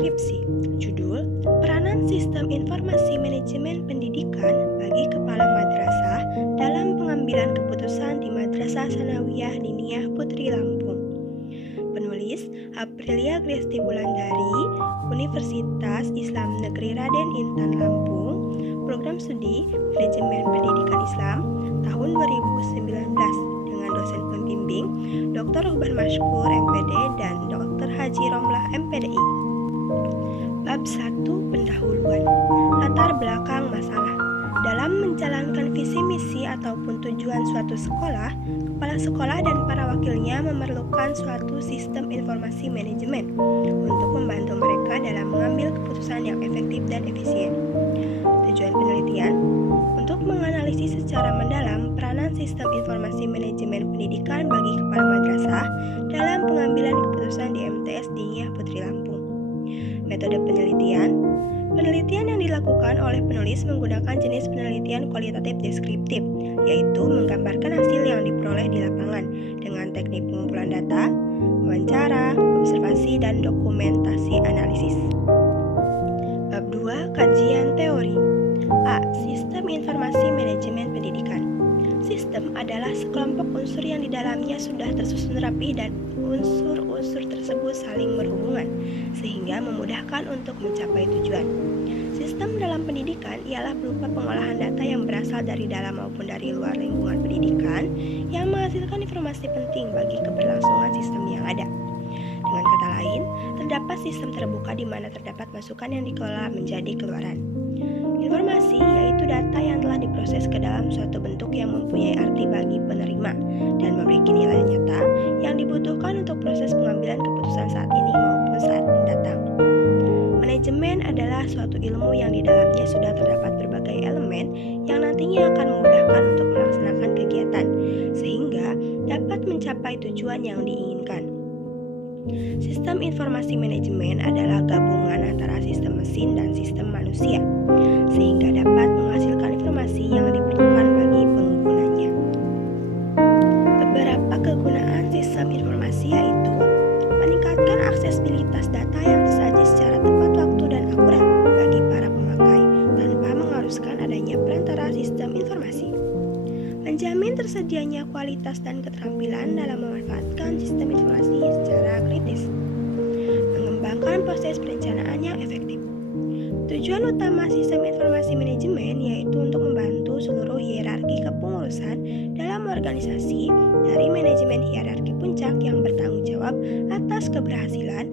Deskripsi. Judul: Peranan Sistem Informasi Manajemen Pendidikan bagi Kepala Madrasah dalam pengambilan keputusan di Madrasah Sanawiyah Diniyah Putri Lampung. Penulis: Aprilia Gristi Wulandari, Universitas Islam Negeri Raden Intan Lampung. Program Studi Manajemen Pendidikan Islam tahun 2019 dengan dosen pembimbing Dr. Ruban Mashkur MPD dan Dr. Haji Romlah MPDI. Bab 1. Pendahuluan. Latar belakang masalah. Dalam menjalankan visi misi ataupun tujuan suatu sekolah, kepala sekolah dan para wakilnya memerlukan suatu sistem informasi manajemen untuk membantu mereka dalam mengambil keputusan yang efektif dan efisien. Tujuan penelitian untuk menganalisis secara mendalam peranan sistem informasi manajemen pendidikan bagi kepala madrasah dalam pengambilan keputusan di MTS Diniyah Putri Lampung. Metode penelitian. Penelitian yang dilakukan oleh penulis menggunakan jenis penelitian kualitatif deskriptif, yaitu menggambarkan hasil yang diperoleh di lapangan dengan teknik pengumpulan data, wawancara, observasi, dan dokumentasi analisis. Bab 2. Kajian teori. A. Sistem informasi manajemen pendidikan. Sistem adalah sekelompok unsur yang di dalamnya sudah tersusun rapi dan unsur-unsur tersebut saling berhubungan, sehingga memudahkan untuk mencapai tujuan. Sistem dalam pendidikan ialah berupa pengolahan data yang berasal dari dalam maupun dari luar lingkungan pendidikan yang menghasilkan informasi penting bagi keberlangsungan sistem yang ada. Dengan kata lain, terdapat sistem terbuka di mana terdapat masukan yang dikelola menjadi keluaran. Informasi yaitu data yang telah diproses ke dalam suatu bentuk yang mempunyai arti bagi penerima dan memiliki nilai nyata yang dibutuhkan untuk proses pengambilan keputusan saat ini maupun saat mendatang. Manajemen adalah suatu ilmu yang di dalamnya sudah terdapat berbagai elemen yang nantinya akan memudahkan untuk melaksanakan kegiatan sehingga dapat mencapai tujuan yang diinginkan. Sistem informasi manajemen adalah gabungan antara sistem mesin dan sistem manusia, sehingga dapat menghasilkan informasi yang diperlukan bagi penggunanya. Beberapa kegunaan sistem informasi yaitu meningkatkan aksesibilitas data yang tersaji secara tepat waktu dan akurat bagi para pemakai tanpa mengharuskan adanya perantara sistem informasi. Menjamin tersedianya kualitas dan keterampilan dalam memanfaatkan sistem informasi secara kritis. Mengembangkan proses perencanaan yang efektif. Tujuan utama sistem informasi manajemen yaitu untuk membantu seluruh hierarki kepengurusan dalam organisasi dari manajemen hierarki puncak yang bertanggung jawab atas keberhasilan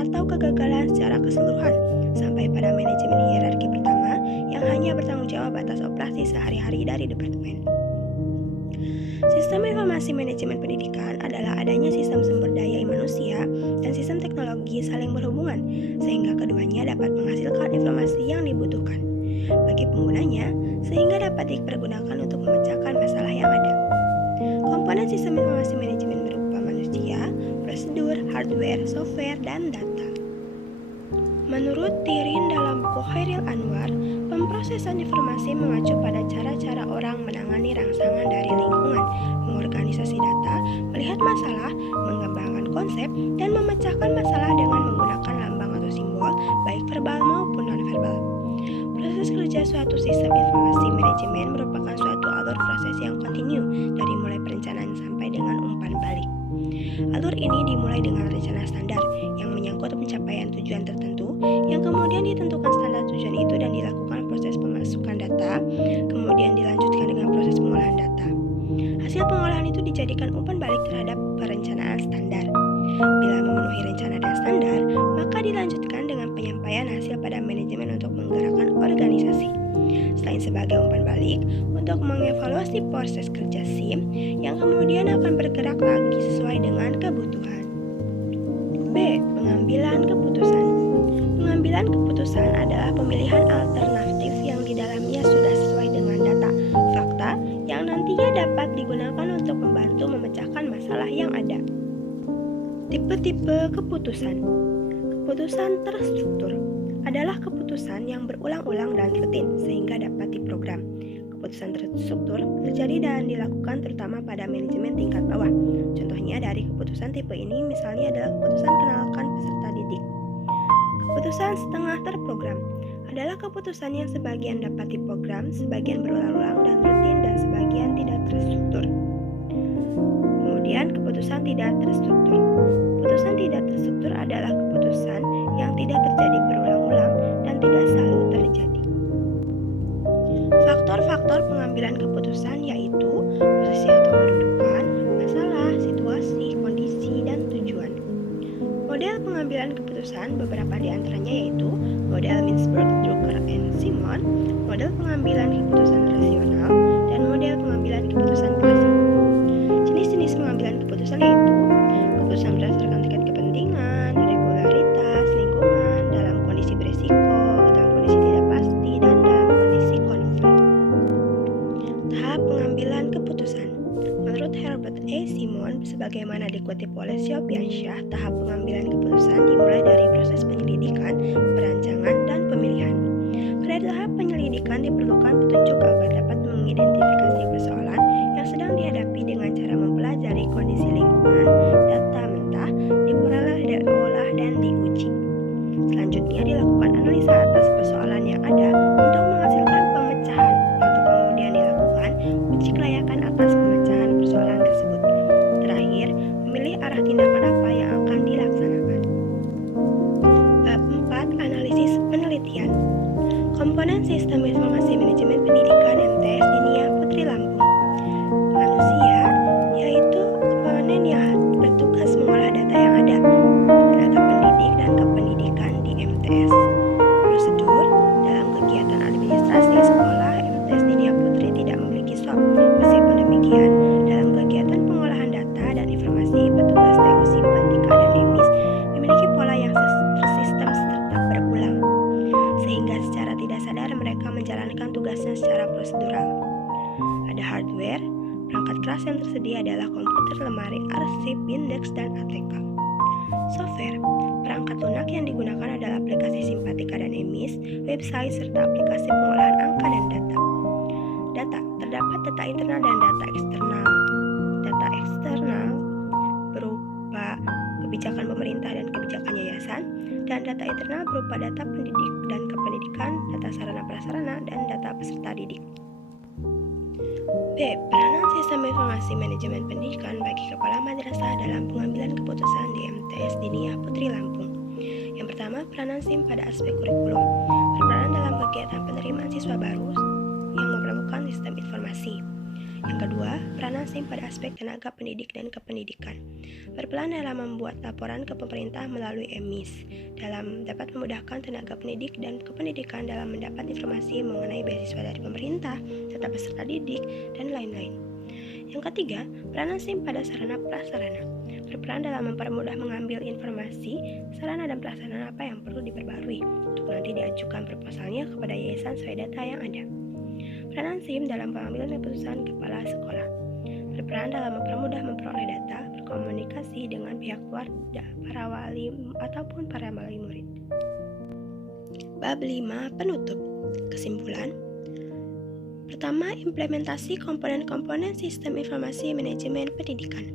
atau kegagalan secara keseluruhan sampai pada manajemen hierarki pertama yang hanya bertanggung jawab atas operasi sehari-hari dari departemen. Sistem informasi manajemen pendidikan adalah adanya sistem sumber daya manusia dan sistem teknologi saling berhubungan, sehingga keduanya dapat menghasilkan informasi yang dibutuhkan bagi penggunanya, sehingga dapat dipergunakan untuk memecahkan masalah yang ada. Komponen sistem informasi manajemen berupa manusia, prosedur, hardware, software, dan data. Menurut Tirin dalam buku Khairil Anwar, pemrosesan informasi mengacu pada cara-cara orang menangani rangsangan dari lingkungan, mengorganisasi data, melihat masalah, mengembangkan konsep, dan memecahkan masalah dengan menggunakan lambang atau simbol, baik verbal maupun non-verbal. Proses kerja suatu sistem informasi manajemen merupakan suatu alur proses yang kontinu dari mulai perencanaan sampai dengan umpan balik. Alur ini dimulai dengan rencana standar yang menyangkut pencapaian tujuan tertentu, yang kemudian ditentukan standar tujuan itu dan dilakukan proses pemasukan data, kemudian dilanjutkan dengan proses pengolahan data. Hasil pengolahan itu dijadikan umpan balik terhadap perencanaan standar. Bila memenuhi rencana dan standar, maka dilanjutkan dengan penyampaian hasil pada manajemen untuk menggerakkan organisasi. Selain sebagai umpan balik, untuk mengevaluasi proses kerja SIM yang kemudian akan bergerak lagi sesuai dengan kebutuhan. B. Pengambilan keputusan. Pengambilan keputusan adalah pemilihan alternatif yang di dalamnya sudah sesuai dengan data, fakta yang nantinya dapat digunakan untuk membantu memecahkan masalah yang ada. Tipe-tipe keputusan. Keputusan terstruktur adalah keputusan yang berulang-ulang dan rutin sehingga dapat diprogram. Keputusan terstruktur terjadi dan dilakukan terutama pada manajemen tingkat bawah. Contohnya dari keputusan tipe ini misalnya adalah keputusan kenalkan peserta didik. Keputusan setengah terprogram adalah keputusan yang sebagian dapat diprogram, sebagian berulang-ulang dan rutin, dan sebagian tidak terstruktur. Kemudian keputusan tidak terstruktur. Keputusan tidak terstruktur adalah keputusan yang tidak terjadi berulang-ulang dan tidak selalu terjadi. Faktor-faktor pengambilan keputusan yaitu posisi atau kedudukan, masalah, situasi, kondisi, dan tujuan. Model pengambilan keputusan beberapa di antaranya yaitu model Mintzberg, Drucker, and Simon, model pengambilan keputusan rasional, dan model pengambilan keputusan klasik. Jenis-jenis pengambilan keputusan yaitu keputusan berdasarkan tingkat kepentingan, regularitas, lingkungan, dalam kondisi berisiko, dalam kondisi tidak pasti, dan dalam kondisi konflik. Tahap pengambilan keputusan. Menurut Herbert A. Simon, sebagaimana dikutip oleh Siopiansyah, tahap pengambilan keputusan dimulai dari proses penyelidikan, perancangan, dan pemilihan. Pada tahap penyelidikan diperlukan petunjuk agar dapat mengidentifikasi persoalan yang sedang dihadapi dengan cara mempelajari kondisi lingkungan, data mentah, diperoleh, diolah, dan diuji. Selanjutnya dilakukan analisa atas persoalan yang ada untuk menghasilkan pemecahan, untuk kemudian dilakukan uji kelayakan atas pemecahan persoalan tersebut. Terakhir, memilih arah tindakan apa yang akan dilaksanakan. Bab 4. Analisis penelitian. Komponen Sistem Informasi Manajemen Pendidikan MTS Dinia Putri Lampung. Manusia, yaitu komponen yang bertugas mengolah data yang ada, tenaga pendidik dan kependidikan di MTS. Prosedur dalam kegiatan administrasi sekolah, MTS Dinia Putri tidak memiliki SWOP. Meskipun demikian, dalam kegiatan pengolahan data dan informasi, petugas TU Simpatika dan EMIS memiliki pola yang tersistem serta berulang, sehingga secara tidak sadar mereka menjalankan tugasnya secara prosedural. Ada hardware, perangkat kelas yang tersedia adalah komputer, lemari, arsip, indeks, dan ATK. Software, perangkat lunak yang digunakan adalah aplikasi Simpatika dan EMIS, website, serta aplikasi pengolahan angka dan data. Data, terdapat data internal dan data eksternal. Data eksternal berupa kebijakan pemerintah dan kebijakan yayasan, dan data internal berupa data pendidik dan kependidikan, data sarana-prasarana, dan data peserta didik. B. Peranan Sistem Informasi Manajemen Pendidikan bagi kepala madrasah dalam pengambilan keputusan di MTS Dinia Putri Lampung. Yang pertama, peranan SIM pada aspek kurikulum. Berperan dalam kegiatan penerimaan siswa baru yang mempertemukan sistem informasi. Yang kedua, peranan SIM pada aspek tenaga pendidik dan kependidikan. Berperan dalam membuat laporan ke pemerintah melalui EMIS, dalam dapat memudahkan tenaga pendidik dan kependidikan dalam mendapat informasi mengenai beasiswa dari pemerintah, serta peserta didik, dan lain-lain. Yang ketiga, peranan SIM pada sarana prasarana. Berperan dalam mempermudah mengambil informasi, sarana dan prasarana apa yang perlu diperbarui, untuk nanti diajukan proposalnya kepada yayasan sesuai data yang ada. Peranan SIM dalam pengambilan keputusan kepala sekolah. Berperan dalam mempermudah memperoleh data, berkomunikasi dengan pihak keluarga, para wali ataupun para wali murid. Bab 5. Penutup. Kesimpulan. Pertama, implementasi komponen-komponen Sistem Informasi Manajemen Pendidikan.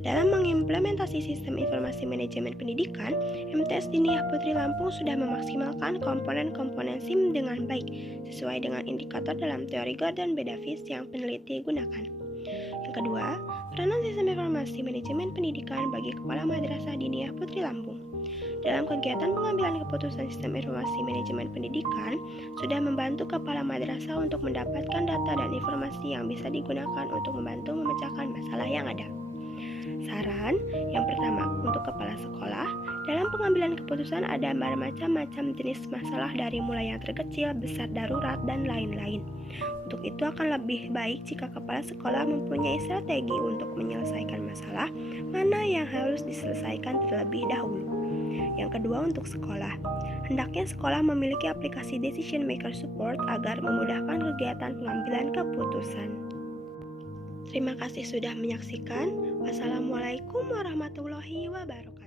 Dalam mengimplementasi Sistem Informasi Manajemen Pendidikan, MTS Dinia Putri Lampung sudah memaksimalkan komponen-komponen SIM dengan baik, sesuai dengan indikator dalam teori Gordon Beda-Fish yang peneliti gunakan. Yang kedua, peranan Sistem Informasi Manajemen Pendidikan bagi kepala madrasah Dinia Putri Lampung. Dalam kegiatan pengambilan keputusan Sistem Informasi Manajemen Pendidikan, sudah membantu kepala madrasah untuk mendapatkan data dan informasi yang bisa digunakan untuk membantu memecahkan masalah yang ada. Saran yang pertama, untuk kepala sekolah, dalam pengambilan keputusan ada bermacam-macam jenis masalah dari mulai yang terkecil, besar, darurat, dan lain-lain. Untuk itu akan lebih baik jika kepala sekolah mempunyai strategi untuk menyelesaikan masalah mana yang harus diselesaikan terlebih dahulu. Yang kedua, untuk sekolah, hendaknya sekolah memiliki aplikasi Decision Maker Support agar memudahkan kegiatan pengambilan keputusan. Terima kasih sudah menyaksikan. Wassalamualaikum warahmatullahi wabarakatuh.